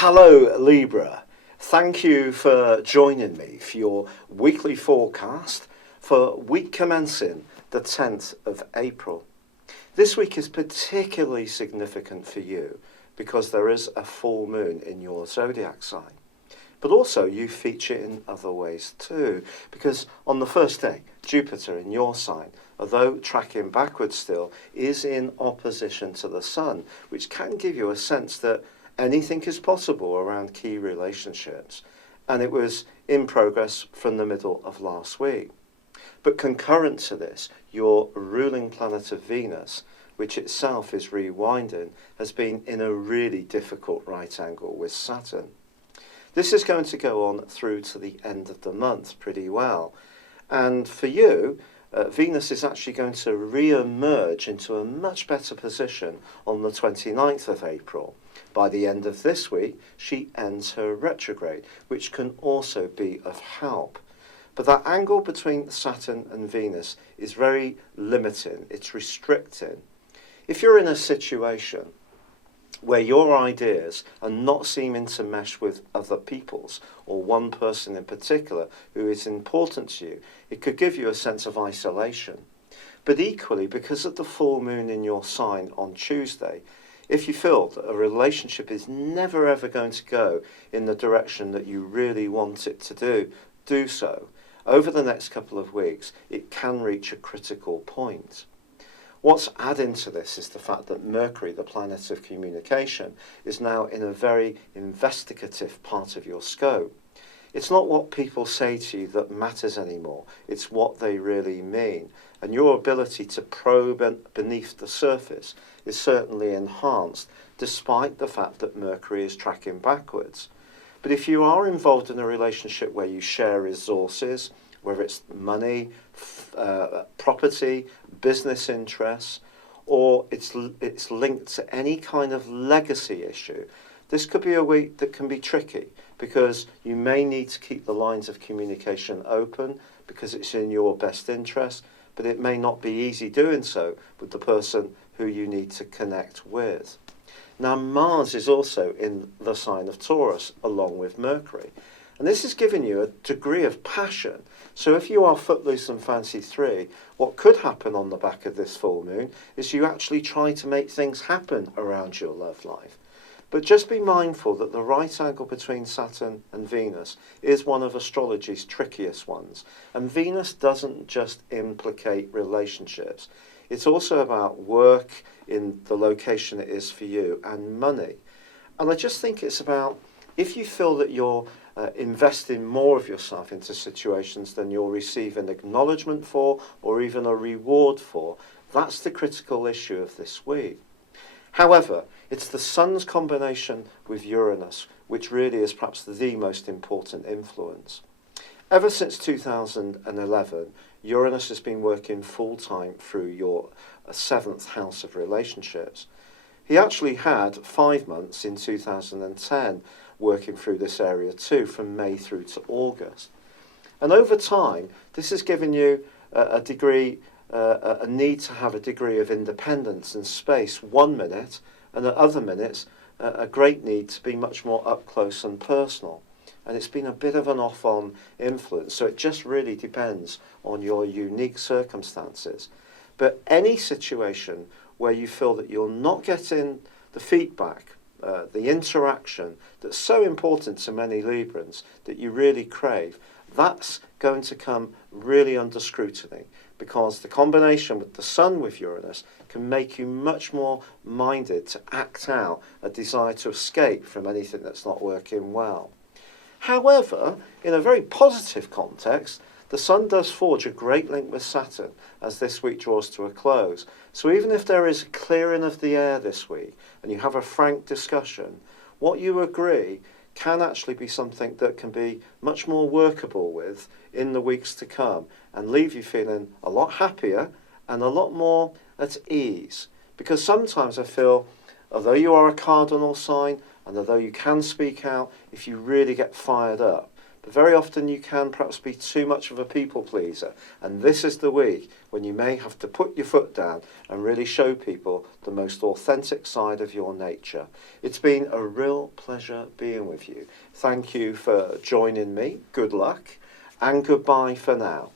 Hello, Libra. Thank you for joining me for your weekly forecast for week commencing the 10th of April. This week is particularly significant for you because there is a full moon in your zodiac sign. But also you feature in other ways too, because on the first day, Jupiter in your sign, although tracking backwards still, is in opposition to the Sun, which can give you a sense that anything is possible around key relationships. And it was in progress from the middle of last week. But concurrent to this, your ruling planet of Venus, which itself is rewinding, has been in a really difficult right angle with Saturn. This is going to go on through to the end of the month pretty well. And for you, Venus is actually going to re-emerge into a much better position on the 29th of April. By the end of this week, she ends her retrograde, which can also be of help. But that angle between Saturn and Venus is very limiting, it's restricting. If you're in a situation where your ideas are not seeming to mesh with other people's, or one person in particular who is important to you, it could give you a sense of isolation. But equally, because of the full moon in your sign on Tuesday, if you feel that a relationship is never ever going to go in the direction that you really want it to do so, over the next couple of weeks, it can reach a critical point. What's adding to this is the fact that Mercury, the planet of communication, is now in a very investigative part of your scope. It's not what people say to you that matters anymore, it's what they really mean. And your ability to probe beneath the surface is certainly enhanced, despite the fact that Mercury is tracking backwards. But if you are involved in a relationship where you share resources, whether it's money, property, business interests, or it's linked to any kind of legacy issue, this could be a week that can be tricky because you may need to keep the lines of communication open because it's in your best interest, but it may not be easy doing so with the person who you need to connect with. Now, Mars is also in the sign of Taurus along with Mercury. And this is giving you a degree of passion. So if you are footloose and fancy free, what could happen on the back of this full moon is you actually try to make things happen around your love life. But just be mindful that the right angle between Saturn and Venus is one of astrology's trickiest ones. And Venus doesn't just implicate relationships. It's also about work in the location it is for you and money. And I just think it's about, if you feel that you're investing more of yourself into situations than you'll receive an acknowledgement for or even a reward for, that's the critical issue of this week. However, it's the Sun's combination with Uranus which really is perhaps the most important influence. Ever since 2011, Uranus has been working full-time through your 7th house of relationships. He actually had 5 months in 2010 working through this area too, from May through to August. And over time, this has given you a need to have a degree of independence and space 1 minute, and at other minutes, a great need to be much more up close and personal. And it's been a bit of an off-on influence, so it just really depends on your unique circumstances. But any situation where you feel that you're not getting the feedback, the interaction that's so important to many Librans that you really crave, that's going to come really under scrutiny, because the combination with the Sun with Uranus can make you much more minded to act out a desire to escape from anything that's not working well. However, in a very positive context, the Sun does forge a great link with Saturn as this week draws to a close. So even if there is a clearing of the air this week and you have a frank discussion, what you agree can actually be something that can be much more workable with in the weeks to come and leave you feeling a lot happier and a lot more at ease. Because sometimes I feel, although you are a cardinal sign and although you can speak out, if you really get fired up, but very often you can perhaps be too much of a people pleaser. And this is the week when you may have to put your foot down and really show people the most authentic side of your nature. It's been a real pleasure being with you. Thank you for joining me. Good luck and goodbye for now.